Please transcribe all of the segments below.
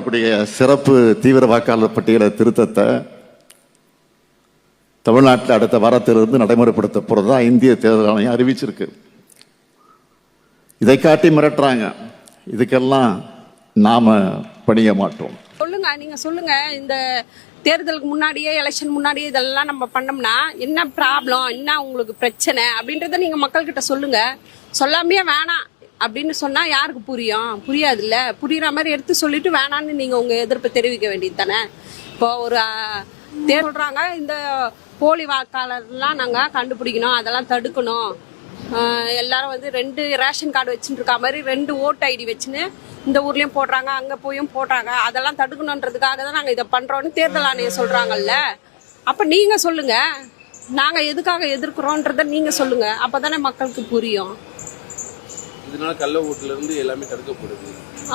கூடிய சிறப்பு தீவிர வாக்காளர் பட்டியல திருத்தத்தை தமிழ்நாட்டில் அடுத்த வாரத்திலிருந்து நடைமுறைப்படுத்த போறதா இந்திய தேர்தல் ஆணையம் அறிவிச்சிருக்கு. இதை காட்டி மிரட்டுறாங்க. இதுக்கெல்லாம் நாம பணிய மாட்டோம். சொல்லுங்க நீங்க சொல்லுங்க. இந்த தேர்தலுக்கு முன்னாடியே எலெக்ஷன் முன்னாடியே இதெல்லாம் நம்ம பண்ணோம்னா என்ன ப்ராப்ளம் என்ன உங்களுக்கு பிரச்சனை அப்படின்றத நீங்க மக்கள்கிட்ட சொல்லுங்க. சொல்லாமையே வேணாம். அப்படின்னு சொன்னால் யாருக்கு புரியும்? புரியாதுல்ல? புரியுற மாதிரி எடுத்து சொல்லிட்டு வேணான்னு நீங்கள் உங்கள் எதிர்ப்பை தெரிவிக்க வேண்டியது தானே? இப்போ ஒரு தேர் சொல்றாங்க இந்த போலி வாக்காளர்லாம் நாங்கள் கண்டுபிடிக்கணும் அதெல்லாம் தடுக்கணும். எல்லாரும் வந்து ரெண்டு ரேஷன் கார்டு வச்சுட்டு இருக்க மாதிரி ரெண்டு ஓட்டு ஐடி வச்சுன்னு இந்த ஊர்லேயும் போடுறாங்க அங்கே போயும் போடுறாங்க. அதெல்லாம் தடுக்கணுன்றதுக்காக தான் நாங்கள் இதை பண்ணுறோன்னு தேர்தல் ஆணையம் சொல்கிறாங்கல்ல அப்போ நீங்கள் சொல்லுங்கள் நாங்கள் எதுக்காக எதிர்க்குறோன்றதை நீங்கள் சொல்லுங்கள் அப்போ தானே மக்களுக்கு புரியும். இதனால கள்ள ஓட்டுல இருந்து எல்லாமே தடுக்கப்படுது.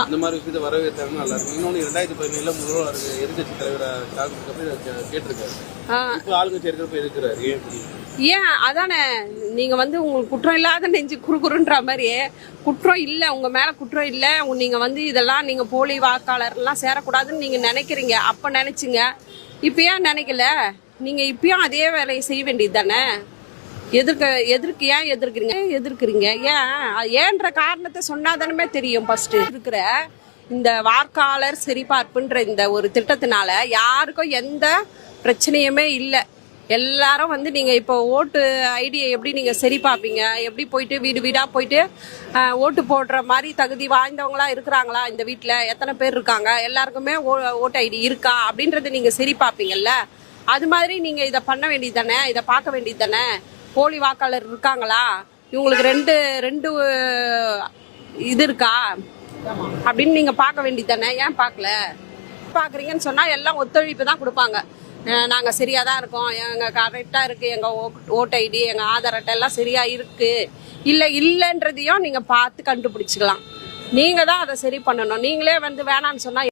இந்த மாதிரி விஷயத்தை வரவேற்றாங்க நல்லா இருக்கும். இன்னொன்னு ரெண்டாயிரத்தி பதினேழுல முதல்வர் எதிர்கட்சி தலைவராக காங்கிரஸ் கேட்டிருக்காரு. இப்போ ஆளுங்கட்சி இருக்கிறப்ப எதிர்க்கிறாரு. ஏன் அதானே நீங்க வந்து உங்களுக்கு குற்றம் இல்லாத நெஞ்சு குறுகுறுன்ற மாதிரி குற்றம் இல்ல உங்க மேல குற்றம் இல்ல உங்க- நீங்க வந்து இதெல்லாம் நீங்க போலி வாக்காளர் எல்லாம் சேரக்கூடாதுன்னு நீங்க நினைக்கிறீங்க. அப்ப நினைச்சீங்க. இப்ப ஏன் நினைக்கல? நீங்க இப்பயும் அதே வேலையை செய்ய வேண்டியது தானே? எதிர்க்க எதிர்க்கு ஏன் எதிர்க்கிறீங்க? எதிர்க்கிறீங்க? ஏன் ஏன்ற காரணத்தை சொன்னாதானுமே தெரியும் ஃபர்ஸ்ட் இருக்கிற இந்த வாக்காளர் சரிபார்ப்புன்ற இந்த ஒரு திட்டத்தினால யாருக்கும் எந்த பிரச்சனையுமே இல்லை. எல்லாரும் வந்து நீங்கள் இப்போ ஓட்டு ஐடியை எப்படி நீங்கள் சரி பார்ப்பீங்க எப்படி போயிட்டு வீடு வீடாக போயிட்டு ஓட்டு போடுற மாதிரி தகுதி வாய்ந்தவங்களா இருக்கிறாங்களா இந்த வீட்டில் எத்தனை பேர் இருக்காங்க? எல்லாருக்குமே ஓ- ஓட்டு ஐடி இருக்கா? அப்படின்றத நீங்கள் சரி பார்ப்பீங்கல்ல அது மாதிரி நீங்கள் இதை பண்ண வேண்டியது தானே? இதை பார்க்க வேண்டியது தானே? போலி வாக்காளர் இருக்காங்களா? இவங்களுக்கு ரெண்டு ரெண்டு இது இருக்கா? அப்படின்னு நீங்க பார்க்க வேண்டியது தானே ஏன் பார்க்கல? பாக்குறீங்கன்னு சொன்னா எல்லாம் ஒத்துழைப்பு தான் கொடுப்பாங்க. நாங்கள் நாங்க சரியா தான் இருக்கோம். எங்க கரெக்டா இருக்கு. எங்க ஓட் ஐடி எங்க ஆதார் அட்டை எல்லாம் சரியா இருக்கு. இல்ல இல்லைன்றதையும் நீங்க பார்த்து கண்டுபிடிச்சிக்கலாம். நீங்க தான் அதை சரி பண்ணணும். நீங்களே வந்து வேணாம்னு சொன்னா